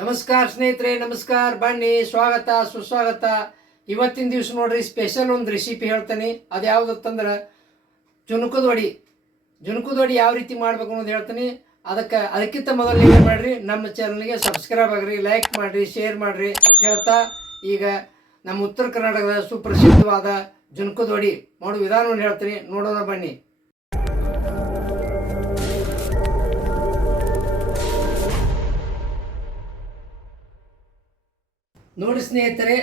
ನಮಸ್ಕಾರ ಸ್ನೇಹಿತರೆ, ನಮಸ್ಕಾರ. ಬನ್ನಿ, ಸ್ವಾಗತ ಸುಸ್ವಾಗತ. ಇವತ್ತಿನ ದಿವಸ ನೋಡ್ರಿ ಸ್ಪೆಷಲ್ ಒಂದು ರೆಸಿಪಿ ಹೇಳ್ತೀನಿ. ಅದು ಯಾವುದಂತಂದ್ರೆ ಜುಣುಕದ ವಡಿ ಯಾವ ರೀತಿ ಮಾಡ್ಬೇಕು ಅನ್ನೋದು ಹೇಳ್ತೀನಿ. ಅದಕ್ಕಿಂತ ಮೊದಲು ಏನು ಮಾಡಿರಿ, ನಮ್ಮ ಚಾನಲ್ಗೆ ಸಬ್ಸ್ಕ್ರೈಬ್ ಆಗಿರಿ, ಲೈಕ್ ಮಾಡಿರಿ, ಶೇರ್ ಮಾಡಿರಿ ಅಂತ ಹೇಳ್ತಾ, ಈಗ ನಮ್ಮ ಉತ್ತರ ಕರ್ನಾಟಕದ ಸುಪ್ರಸಿದ್ಧವಾದ ಜುಣುಕದ ವಡಿ ಮಾಡೋ ವಿಧಾನವನ್ನು ಹೇಳ್ತೀನಿ. ನೋಡೋಣ ಬನ್ನಿ. ನೋಡಿ ಸ್ನೇಹಿತರೆ,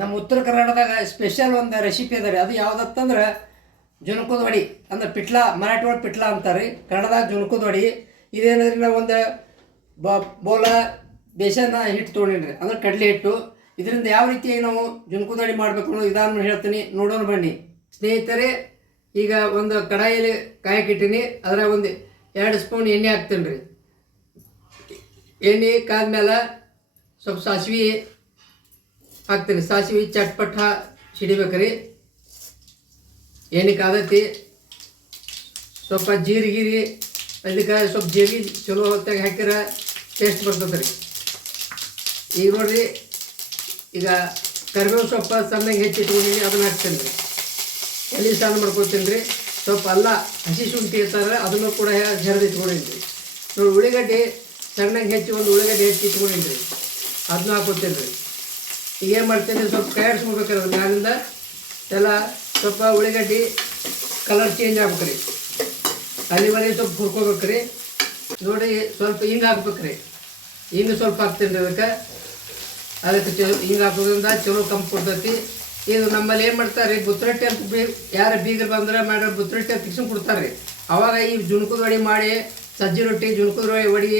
ನಮ್ಮ ಉತ್ತರ ಕರ್ನಾಟಕದಾಗ ಸ್ಪೆಷಲ್ ಒಂದು ರೆಸಿಪಿ ಅದ ರೀ. ಅದು ಯಾವುದಂತಂದ್ರೆ ಜುಣುಕದ ವಡಿ ಅಂದ್ರೆ ಪಿಟ್ಲ, ಮರಾಠಿ ಒಳಗೆ ಪಿಟ್ಲ ಅಂತಾರೆ, ಕನ್ನಡದಾಗ ಜುಣುಕದ ವಡಿ. ಇದೇನಂದ್ರೆ ನಾವು ಒಂದು ಬೋಲ ಬೇಸನ್ ಹಿಟ್ಟು ತೊಗೊಂಡಿರಿ, ಅಂದ್ರೆ ಕಡಲೆ ಹಿಟ್ಟು. ಇದರಿಂದ ಯಾವ ರೀತಿಯಾಗಿ ನಾವು ಜುಣುಕದ ವಡಿ ಮಾಡಬೇಕು ಅನ್ನೋ ವಿಧಾನ ಹೇಳ್ತೀನಿ. ನೋಡೋಣ ಬನ್ನಿ ಸ್ನೇಹಿತರೆ. ಈಗ ಒಂದು ಕಡಾಯಲ್ಲಿ ಕಾಯಕ್ಕಿಟ್ಟಿನಿ, ಅದ್ರಾಗ ಒಂದು 2 ಸ್ಪೂನ್ ಎಣ್ಣೆ ಹಾಕ್ತೀನಿ ರೀ. ಎಣ್ಣೆ ಕಾದ್ಮೇಲೆ ಸ್ವಲ್ಪ ಸಾಸಿವೆ ಹಾಕ್ತೀನಿ. ಸಾಸಿವೆ ಚಟ್ಪಟ ಸಿಡಿಬೇಕ್ರಿ. ಎಣ್ಣೆ ಕಾದತಿ, ಸ್ವಲ್ಪ ಜೀರಿಗೆ, ಅದಕ್ಕೆ ಸ್ವಲ್ಪ ಜೀರಿಗೆ ಚಲೋ ಹೊತ್ತಾಗಿ ಹಾಕಿರ ಟೇಸ್ಟ್ ಬರ್ತದೆ ರೀ. ಈಗ ನೋಡಿರಿ, ಈಗ ಕರಿಬೇವು ಸೊಪ್ಪ ಸಣ್ಣಗೆ ಹೆಚ್ಚಿಟ್ಕೊಂಡಿನಿ, ಅದನ್ನು ಹಾಕ್ತೀನಿ ರೀ. ಎಲ್ಲಿ ಸ್ನಾನ ಮಾಡ್ಕೊತೀನಿ ರೀ. ಸ್ವಲ್ಪ ಅಲ್ಲ ಹಸಿ ಶುಂಠಿ ಇರ್ತಾರೆ, ಅದನ್ನು ಕೂಡ ಜರದಿ ಇಟ್ಕೊಂಡಿನಿ ರೀ. ನೋಡಿ, ಉಳ್ಳಿಗಡ್ಡೆ ಸಣ್ಣಗೆ ಹೆಚ್ಚಿ ಒಂದು ಉಳ್ಳಿಗಡ್ಡೆ ಹೆಚ್ಚಿ ಇಟ್ಕೊಂಡಿನಿ ರೀ, ಅದನ್ನು ಹಾಕೋತೀನಿ ರೀ. ಈಗ ಏನು ಮಾಡ್ತೀನಿ, ಸ್ವಲ್ಪ ಕೈ ಆಡಿಸ್ಕೊಬೇಕಾರೆ ಅದ್ರ ಮ್ಯಾಲಿಂದ ಎಲ್ಲ ಸ್ವಲ್ಪ ಉಳ್ಳಿಗಡ್ಡೆ ಕಲರ್ ಚೇಂಜ್ ಆಗ್ಬೇಕ್ರಿ. ಅಲ್ಲಿವರೆಗೆ ಸ್ವಲ್ಪ ಹುರ್ಕೋಬೇಕ್ರಿ. ನೋಡಿ, ಸ್ವಲ್ಪ ಹಿಂಗೆ ಹಾಕ್ಬೇಕ್ರಿ. ಹಿಂಗೆ ಸ್ವಲ್ಪ ಹಾಕ್ತೀನಿ ರೀ. ಅದಕ್ಕೆ ಹಿಂಗೆ ಹಾಕೋದ್ರಿಂದ ಚಲೋ ಕಂಪು ಕೊಡ್ತೈತಿ. ಇದು ನಮ್ಮಲ್ಲಿ ಏನು ಮಾಡ್ತಾರೆ, ಬುತ್ತರೊಟ್ಟಿ ಅಂತ ಯಾರು ಬೀಗರು ಬಂದ್ರೆ ಮಾಡ್ರೆ ಬುತ್ತರೊಟ್ಟಿ ಅಂತ ತಿಕ್ಸ್ಕೊಂಡು ಕೊಡ್ತಾರೆ ರೀ. ಅವಾಗ ಈ ಜುಣುಕದ ವಡಿ ಮಾಡಿ, ಸಜ್ಜಿ ರೊಟ್ಟಿ, ಜುಣುಕದ ವಡಿ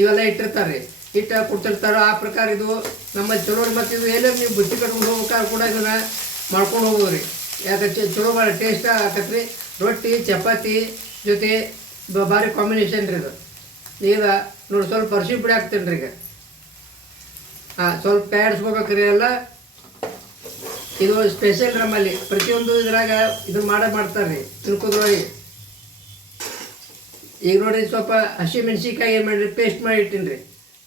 ಇವೆಲ್ಲ ಇಟ್ಟಿರ್ತಾರೆ ರೀ, ಹಿಟ್ಟು ಕೊಡ್ತಿರ್ತಾರೋ. ಆ ಪ್ರಕಾರ ಇದು ನಮ್ಮಲ್ಲಿ ಚಲೋ. ಮತ್ತು ಇದು ಎಲ್ಲರೂ ನೀವು ಬುತ್ತಿ ಕಟ್ಕೊಂಡು ಹೋಗ್ಬೇಕಾದ್ರೆ ಕೂಡ ಇದನ್ನು ಮಾಡ್ಕೊಂಡು ಹೋಗ್ಬೋದು ರೀ. ಯಾಕೆ ಚಲೋ ಭಾಳ ಟೇಸ್ಟ್ ಆಕತ್ರಿ. ರೊಟ್ಟಿ ಚಪಾತಿ ಜೊತೆ ಭಾರಿ ಕಾಂಬಿನೇಷನ್ ರೀ ಇದು. ಈಗ ನೋಡಿ, ಸ್ವಲ್ಪ ಅರಿಶಿನ ಪುಡಿ ಹಾಕ್ತೀನಿ ರೀ. ಈಗ ಸ್ವಲ್ಪ ಪ್ಯಾಡ್ಸ್ಕೋಬೇಕ್ರಿ ಎಲ್ಲ. ಇದು ಸ್ಪೆಷಲ್ ನಮ್ಮಲ್ಲಿ ಪ್ರತಿಯೊಂದು ಇದ್ರಾಗ ಇದನ್ನು ಮಾಡ್ತಾರೆ ರೀ, ಜುಣುಕದ ವಡಿ. ಈಗ ನೋಡಿ, ಸ್ವಲ್ಪ ಹಸಿ ಮೆಣಸಿನ್ಕಾಯಿ ಏನು ಮಾಡಿರಿ, ಪೇಸ್ಟ್ ಮಾಡಿ ಇಟ್ಟಿನಿ ರೀ,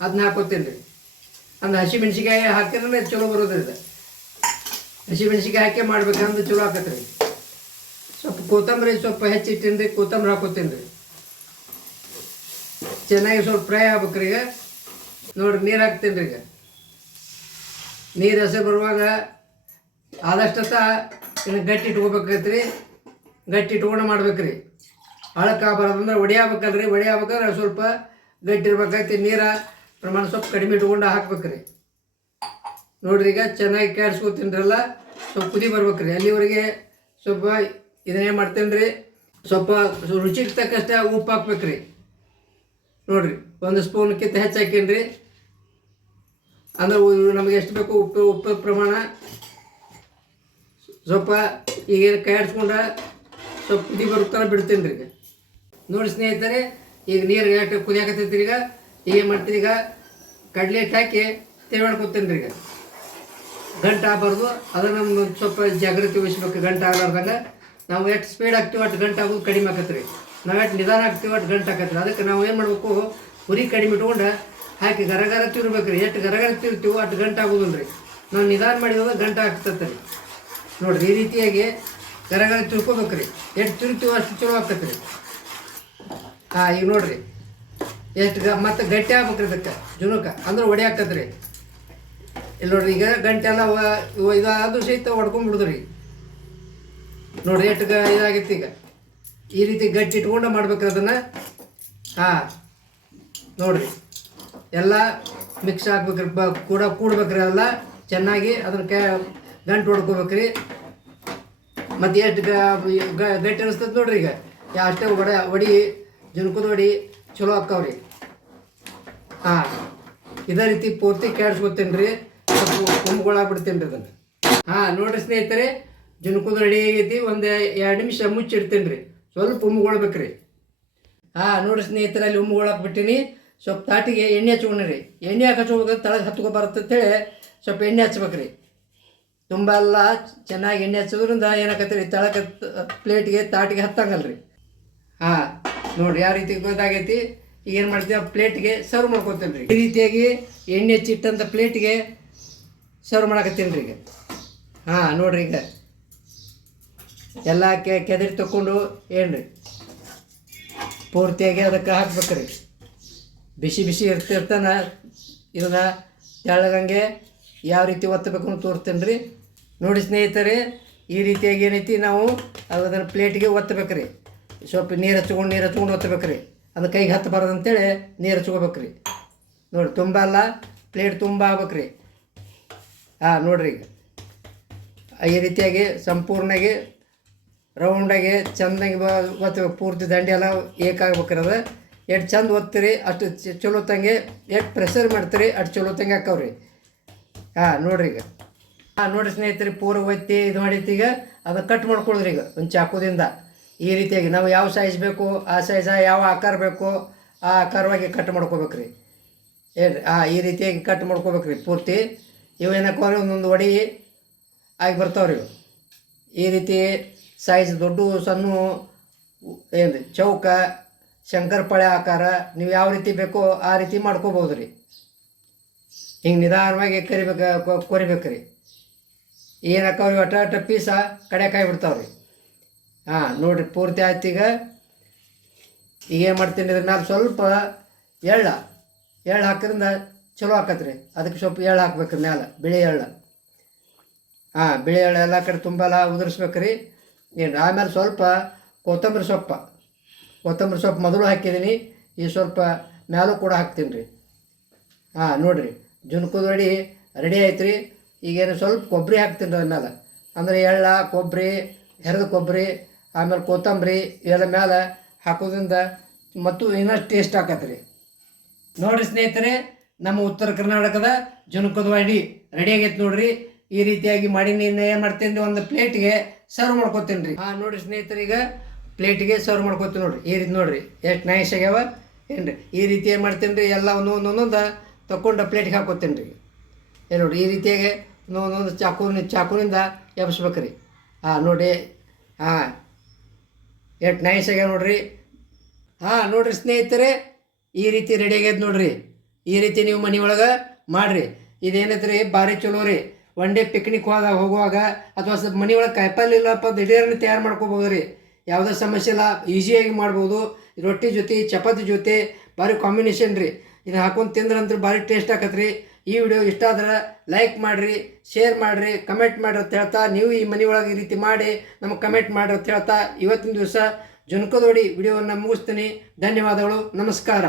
ಅದನ್ನ ಹಾಕೋತೀನಿ ರೀ. ಅಂದ್ರೆ ಹಸಿ ಮೆಣಸಿನ್ಕಾಯಿ ಹಾಕಿದ್ರೆ ಚಲೋ ಬರೋದ್ರಿ. ಹಸಿ ಮೆಣಸಿನ್ಕಾಯಿ ಹಾಕಿ ಮಾಡ್ಬೇಕಂದ್ರೆ ಚಲೋ ಆಕತ್ರಿ. ಸ್ವಲ್ಪ ಕೊತ್ತಂಬರಿ ಸ್ವಲ್ಪ ಹೆಚ್ಚಿಟ್ಟಿನಿ ರೀ, ಕೊತ್ತಂಬರಿ ಹಾಕೋತೀನಿ ರೀ. ಚೆನ್ನಾಗಿ ಸ್ವಲ್ಪ ಫ್ರೈ ಆಗ್ಬೇಕ್ರಿ. ಈಗ ನೋಡಿರಿ, ನೀರು ಹಾಕ್ತೀನಿ ರೀ. ಈಗ ನೀರು ಹಸಿ ಬರುವಾಗ ಆದಷ್ಟು ಇನ್ನು ಗಟ್ಟಿ ಇಟ್ಕೋಬೇಕೈತ್ರಿ. ಗಟ್ಟಿ ಇಟ್ಕೊಂಡು ಮಾಡ್ಬೇಕ್ರಿ. ಹಳಕಾಗಬಾರ್ದಂದ್ರೆ ಒಡಿ ಆಗ್ಬೇಕಲ್ರಿ. ಒಡಿ ಆಗ್ಬೇಕಾದ್ರೆ ಸ್ವಲ್ಪ ಗಟ್ಟಿ ಇರ್ಬೇಕಾಯ್ತು. ನೀರ ಪ್ರಮಾಣ ಸ್ವಲ್ಪ ಕಡಿಮೆ ಇಟ್ಕೊಂಡು ಹಾಕ್ಬೇಕ್ರಿ. ನೋಡ್ರಿ, ಈಗ ಚೆನ್ನಾಗಿ ಕ್ಯಾಡ್ಸ್ಕೊತೀನಿರಲ್ಲ, ಸ್ವಲ್ಪ ಕುದಿ ಬರ್ಬೇಕ್ರಿ. ಅಲ್ಲಿವರೆಗೆ ಸ್ವಲ್ಪ ಇದನ್ನೇ ಮಾಡ್ತೇನೆ ರೀ. ಸ್ವಲ್ಪ ರುಚಿಗೆ ತಕ್ಕಷ್ಟ ಉಪ್ಪು ಹಾಕ್ಬೇಕ್ರಿ. ನೋಡಿರಿ, 1 ಸ್ಪೂನ್ಕಿಂತ ಹೆಚ್ಚು ಹಾಕೀನಿ ರೀ. ಅಂದ್ರೆ ನಮಗೆ ಎಷ್ಟು ಬೇಕು ಉಪ್ಪು ಪ್ರಮಾಣ. ಸ್ವಲ್ಪ ಈಗ ಕಾಯಿಡ್ಸ್ಕೊಂಡ ಸ್ವಲ್ಪ ಕುದಿ ಬರುತ್ತಾನೆ ಬಿಡ್ತೀನಿ ರೀ. ಈಗ ನೋಡಿ ಸ್ನೇಹಿತರೆ, ಈಗ ನೀರು ಎಷ್ಟು ಕುದಿಯಾಕತ್ತೈತಿ. ಈಗ ಏನು ಮಾಡ್ತೀನಿ, ಈಗ ಕಡಲೆ ಹಿಟ್ಟು ಹಾಕಿ ತಿರುಗಾಡ್ಕೊತೀನಿ ರೀ. ಈಗ ಗಂಟು ಆಗಬಾರ್ದು, ಅದನ್ನು ಸ್ವಲ್ಪ ಜಾಗೃತಿ ವಹಿಸ್ಬೇಕು. ಗಂಟು ಆಗಲಾರ್ದಂಗೆ ನಾವು ಎಷ್ಟು ಸ್ಪೀಡ್ ಹಾಕ್ತೀವಿ ಅಷ್ಟು ಗಂಟು ಆಗೋದು ಕಡಿಮೆ ಆಕತ್ರಿ. ನಾವು ಎಷ್ಟು ನಿಧಾನ ಹಾಕ್ತೀವಿ ಅಷ್ಟು ಗಂಟು ಆಕತ್ರಿ. ಅದಕ್ಕೆ ನಾವು ಏನು ಮಾಡಬೇಕು, ಹುರಿ ಕಡಿಮೆ ಇಟ್ಕೊಂಡು ಹಾಕಿ ಗರಗರ ತಿರ್ಬೇಕು ರೀ. ಎಷ್ಟು ಗರಗರ ತಿರ್ತೀವೋ ಅಷ್ಟು ಗಂಟು ಆಗೋದಿಲ್ಲ ರೀ. ನಾವು ನಿಧಾನ ಮಾಡಿದ್ರೆ ಗಂಟು ಆಗ್ತದೆ ರೀ. ನೋಡಿರಿ, ಈ ರೀತಿಯಾಗಿ ಗರಗರ ತಿರ್ಕೋಬೇಕು ರೀ. ಎಷ್ಟು ತಿರ್ತೀವೋ ಅಷ್ಟು ಚಲೋ ಆಗ್ತದೆ ರೀ. ಈಗ ನೋಡಿರಿ, ಎಷ್ಟು ಮತ್ತು ಗಟ್ಟಿ ಆಗ್ಬೇಕ್ರಿ. ಇದಕ್ಕೆ ಜುಣುಕ ಅಂದ್ರೆ ಒಡೆ ಆಗ್ತದೆ ರೀ. ಇಲ್ಲಿ ನೋಡ್ರಿ, ಈಗ ಗಂಟೆಲ್ಲ ಇದಾದ್ರೂ ಸಹಿತ ಹೊಡ್ಕೊಂಡ್ಬಿಡುದ್ರಿ. ನೋಡ್ರಿ, ಎಷ್ಟು ಇದಾಗಿತ್ತು. ಈಗ ಈ ರೀತಿ ಗಟ್ಟಿ ಇಟ್ಕೊಂಡು ಮಾಡ್ಬೇಕ್ರಿ ಅದನ್ನು. ನೋಡ್ರಿ, ಎಲ್ಲ ಮಿಕ್ಸ್ ಹಾಕ್ಬೇಕ್ರಿ, ಕೂಡ್ಬೇಕ್ರಿ. ಎಲ್ಲ ಚೆನ್ನಾಗಿ ಅದನ್ನು ಗಂಟು ಹೊಡ್ಕೋಬೇಕ್ರಿ. ಮತ್ತು ಎಷ್ಟು ಗಟ್ಟಿ ಅನಿಸ್ತದೆ ನೋಡ್ರಿ. ಈಗ ಅಷ್ಟೇ ವಡಿ ಜುಣುಕದ ವಡಿ ಚಲೋ ಹಾಕ್ತಾವ್ರಿ. ಇದೇ ರೀತಿ ಪೂರ್ತಿ ಕ್ಯಾಡ್ಸ್ಕೊತೀನಿ ರೀ. ಸ್ವಲ್ಪ ಕುಂಬ್ಗಳಾಗ್ಬಿಡ್ತೀನಿ ರೀ ಅದನ್ನು. ನೋಡಿರಿ ಸ್ನೇಹಿತರೆ, ಜುಣುಕದ ರೆಡಿ ಆಗೈತಿ. ಒಂದು 2 ನಿಮಿಷ ಮುಚ್ಚಿಡ್ತೀನಿ ರೀ. ಸ್ವಲ್ಪ ಉಮ್ಗೊಳ್ಬೇಕ್ರಿ. ನೋಡಿರಿ ಸ್ನೇಹಿತರೆ, ಅಲ್ಲಿ ಉಮ್ಗೊಳಾಕ್ಬಿಟ್ಟಿನಿ. ಸ್ವಲ್ಪ ತಾಟಿಗೆ ಎಣ್ಣೆ ಹಚ್ಕೊಂಡ್ರಿ. ಎಣ್ಣೆ ಹಚ್ಕೋಬೇಕು, ತಳಗೆ ಹತ್ಕೊಬಾರತ್ತೇಳಿ ಸ್ವಲ್ಪ ಎಣ್ಣೆ ಹಚ್ಬೇಕ್ರಿ. ತುಂಬ ಎಲ್ಲ ಚೆನ್ನಾಗಿ ಎಣ್ಣೆ ಹಚ್ಚೋದ್ರಿಂದ ಏನಾಕತ್ರಿ, ತಳಕ್ಕೆ ಪ್ಲೇಟ್ಗೆ ತಾಟಿಗೆ ಹತ್ತಂಗಲ್ರಿ. ನೋಡಿರಿ, ಯಾವ ರೀತಿ ಗೊತ್ತಾಗೈತಿ. ಈಗ ಏನು ಮಾಡ್ತೀವಿ ಪ್ಲೇಟ್ಗೆ ಸರ್ವ್ ಮಾಡ್ಕೊತೀನಿ ರೀ. ಈ ರೀತಿಯಾಗಿ ಎಣ್ಣೆ ಹಚ್ಚಿಟ್ಟಂಥ ಪ್ಲೇಟ್ಗೆ ಸರ್ವ್ ಮಾಡಕತ್ತೀನಿ ರೀ ಈಗ. ಹಾಂ ನೋಡಿರಿ, ಈಗ ಎಲ್ಲ ಕೆದರಿ ತಗೊಂಡು ಏನು ರೀ ಪೂರ್ತಿಯಾಗಿ ಅದಕ್ಕೆ ಹಾಕ್ಬೇಕು ರೀ. ಬಿಸಿ ಬಿಸಿ ಇರ್ತಾನ ಇದನ್ನು ತೆಳ್ಳಗಂಗೆ ಯಾವ ರೀತಿ ಒತ್ತಬೇಕು ಅಂತ ತೋರಿಸ್ತೇನೆ ರೀ. ನೋಡಿ ಸ್ನೇಹಿತರೆ, ಈ ರೀತಿಯಾಗಿ ಏನೈತಿ ನಾವು ಅದನ್ನು ಪ್ಲೇಟಿಗೆ ಒತ್ತಬೇಕು ರೀ. ಸ್ವಲ್ಪ ನೀರು ಹಚ್ಕೊಂಡು ಒತ್ತಬೇಕು ರೀ. ಅದು ಕೈಗೆ ಹತ್ತಬಾರ್ದು ಅಂತೇಳಿ ನೀರು ಹಚ್ಕೋಬೇಕು ರೀ. ನೋಡಿ, ತುಂಬ ಅಲ್ಲ, ಪ್ಲೇಟ್ ತುಂಬ ಆಗ್ಬೇಕು ರೀ. ಹಾಂ ನೋಡಿರಿ, ಈಗ ಈ ರೀತಿಯಾಗಿ ಸಂಪೂರ್ಣವಾಗಿ ರೌಂಡಾಗಿ ಚೆಂದಾಗಿ ಒತ್ತಬೇಕು. ಪೂರ್ತಿ ದಂಡಿ ಎಲ್ಲ ಏಕಾಗ್ಬೇಕ್ರಿ. ಅದು ಎಷ್ಟು ಚಂದ ಒತ್ತೀರಿ ಅಷ್ಟು ಚಲೋ ತಂಗೆ, ಎಷ್ಟು ಪ್ರೆಷರ್ ಮಾಡ್ತೀರಿ ಅಷ್ಟು ಚಲೋ ತಂಗೆ ಹಾಕವ್ರಿ. ಹಾಂ ನೋಡಿರಿ, ಈಗ ನೋಡಿರಿ ಸ್ನೇಹಿತರೆ, ಪೂರ ಒತ್ತಿ ಇದು ಮಾಡೈತಿ. ಈಗ ಅದನ್ನು ಕಟ್ ಮಾಡ್ಕೊಳ್ರಿ ಈಗ ಒಂದು ಚಾಕುದಿಂದ. ಈ ರೀತಿಯಾಗಿ ನಾವು ಯಾವ ಸೈಜ್ ಬೇಕು ಆ ಸೈಜ, ಯಾವ ಆಕಾರ ಬೇಕು ಆ ಆಕಾರವಾಗಿ ಕಟ್ ಮಾಡ್ಕೋಬೇಕ್ರಿ. ಹೇಳ್ರಿ, ಈ ರೀತಿಯಾಗಿ ಕಟ್ ಮಾಡ್ಕೋಬೇಕ್ರಿ ಪೂರ್ತಿ. ಇವು ಏನಕ್ಕವ್ರಿ ಒಂದೊಂದು ವಡಿ ಆಗಿ ಬರ್ತಾವ್ರಿ ಇವು. ಈ ರೀತಿ ಸೈಜ್ ದೊಡ್ಡ ಸಣ್ಣ ಏನು ರೀ ಚೌಕ ಶಂಕರಪಾಳೆ ಆಕಾರ ನೀವು ಯಾವ ರೀತಿ ಬೇಕೋ ಆ ರೀತಿ ಮಾಡ್ಕೋಬೋದು ರೀ. ಹಿಂಗೆ ನಿಧಾನವಾಗಿ ಕೊರಿಬೇಕ್ರಿ. ಏನು ಹಾಕವ್ರಿ ಅಟ ಪೀಸ ಕಡೆಕಾಯಿ ಬಿಡ್ತಾವ್ರಿ. ಹಾಂ ನೋಡಿರಿ, ಪೂರ್ತಿ ಆಯ್ತು. ಈಗ ಏನು ಮಾಡ್ತೀನಿ, ಇದ್ರ ಮ್ಯಾಲೆ ಸ್ವಲ್ಪ ಎಳ್ಳು ಹಾಕಿದ್ರಿಂದ ಚಲೋ ಆಕತ್ರಿ. ಅದಕ್ಕೆ ಸ್ವಲ್ಪ ಎಳ್ಳು ಹಾಕ್ಬೇಕ್ರಿ ಮ್ಯಾಲೆ, ಬಿಳಿ ಎಳ್ಳು. ಹಾಂ, ಬಿಳಿ ಎಳ್ಳು ಎಲ್ಲ ಕಡೆ ತುಂಬೆಲ್ಲ ಉದುರಿಸ್ಬೇಕ್ರಿ. ಏನು ಆಮೇಲೆ ಸ್ವಲ್ಪ ಕೊತ್ತಂಬರಿ ಸೊಪ್ಪು ಮೊದಲು ಹಾಕಿದ್ದೀನಿ. ಈ ಸ್ವಲ್ಪ ಮ್ಯಾಲೂ ಕೂಡ ಹಾಕ್ತೀನಿ ರೀ. ಹಾಂ ನೋಡಿರಿ, ಜುನ್ಕದ ವಡಿ ರೆಡಿ ಆಯ್ತು ರೀ. ಈಗೇನು ಸ್ವಲ್ಪ ಕೊಬ್ಬರಿ ಹಾಕ್ತೀನಿ ರೀ ಮೇಲೆ. ಅಂದರೆ ಎಳ್ಳ, ಕೊಬ್ಬರಿ, ಹೆರದ ಕೊಬ್ಬರಿ, ಆಮೇಲೆ ಕೊತ್ತಂಬರಿ ಇವೆಲ್ಲ ಮೇಲೆ ಹಾಕೋದ್ರಿಂದ ಮತ್ತು ಇನ್ನಷ್ಟು ಟೇಸ್ಟ್ ಆಕತ್ರಿ. ನೋಡಿರಿ ಸ್ನೇಹಿತರೆ, ನಮ್ಮ ಉತ್ತರ ಕರ್ನಾಟಕದ ಜುನ್ಕದ ವಡಿ ರೆಡಿ ಆಗೈತೆ ನೋಡಿರಿ. ಈ ರೀತಿಯಾಗಿ ಮಾಡಿ ನೀನು ಏನು ಮಾಡ್ತೀನಿ ರೀ, ಒಂದು ಪ್ಲೇಟ್ಗೆ ಸರ್ವ್ ಮಾಡ್ಕೊತೀನಿ ರೀ. ಹಾಂ ನೋಡಿರಿ ಸ್ನೇಹಿತರೆ, ಈಗ ಪ್ಲೇಟಿಗೆ ಸರ್ವ್ ಮಾಡ್ಕೊತೀನಿ ನೋಡಿರಿ. ಈ ರೀತಿ ನೋಡಿರಿ ಎಷ್ಟು ನೈಸ್ ಆಗ್ಯಾವ ಏನು ರೀ. ಈ ರೀತಿ ಏನು ಮಾಡ್ತೀನಿ ರೀ, ಎಲ್ಲ ಒಂದೊಂದು ತಗೊಂಡು ಪ್ಲೇಟಿಗೆ ಹಾಕೋತೀನಿ ರೀ. ಏನು ನೋಡಿರಿ, ಈ ರೀತಿಯಾಗಿ ಒಂದೊಂದು ಚಾಕುನಿಂದ ಎಬ್ಸ್ಬೇಕು ರೀ. ಹಾಂ ನೋಡಿ, ಹಾಂ ಎಷ್ಟು ನೈಸ್ ಆಗ್ಯಾವ ನೋಡಿರಿ. ಹಾಂ ನೋಡಿರಿ ಸ್ನೇಹಿತರೆ, ಈ ರೀತಿ ರೆಡಿ ಆಗ್ಯದ ನೋಡಿರಿ. ಈ ರೀತಿ ನೀವು ಮನೆ ಒಳಗೆ ಮಾಡಿರಿ. ಇದೇನೈತೆ ರೀ, ಭಾರಿ ಚಲೋ ರೀ. ಒನ್ ಡೇ ಪಿಕ್ನಿಕ್ ಹೋಗುವಾಗ ಅಥವಾ ಸ್ವಲ್ಪ ಮನೆ ಒಳಗೆ ಕಾಯಿಪಲ್ಲೆ ಇಲ್ಲಪ್ಪ ದಿಢೀರ್ನ ತಯಾರು ಮಾಡ್ಕೋಬೋದು ರೀ. ಯಾವುದೇ ಸಮಸ್ಯೆ ಇಲ್ಲ, ಈಸಿಯಾಗಿ ಮಾಡ್ಬೋದು. ರೊಟ್ಟಿ ಜೊತೆ ಚಪಾತಿ ಜೊತೆ ಭಾರಿ ಕಾಂಬಿನೇಷನ್ ರೀ. ಇದನ್ನು ಹಾಕೊಂಡು ತಿಂದ್ರಂದ್ರೆ ಭಾರಿ ಟೇಸ್ಟ್ ಆಕತ್ರಿ. ಈ ವಿಡಿಯೋ ಇಷ್ಟ ಆದ್ರೆ ಲೈಕ್ ಮಾಡಿರಿ, ಶೇರ್ ಮಾಡಿರಿ, ಕಮೆಂಟ್ ಮಾಡಿರಿ ಅಂತ ಹೇಳ್ತಾ, ನೀವು ಈ ಮನೆ ಒಳಗೆ ಈ ರೀತಿ ಮಾಡಿ ನಮಗೆ ಕಮೆಂಟ್ ಮಾಡಿರಿ ಅಂತ ಹೇಳ್ತಾ ಇವತ್ತಿನ ದಿವಸ ಜುನ್ಕದ ವಡಿ ವಿಡಿಯೋವನ್ನು ಮುಗಿಸ್ತೀನಿ. ಧನ್ಯವಾದಗಳು, ನಮಸ್ಕಾರ.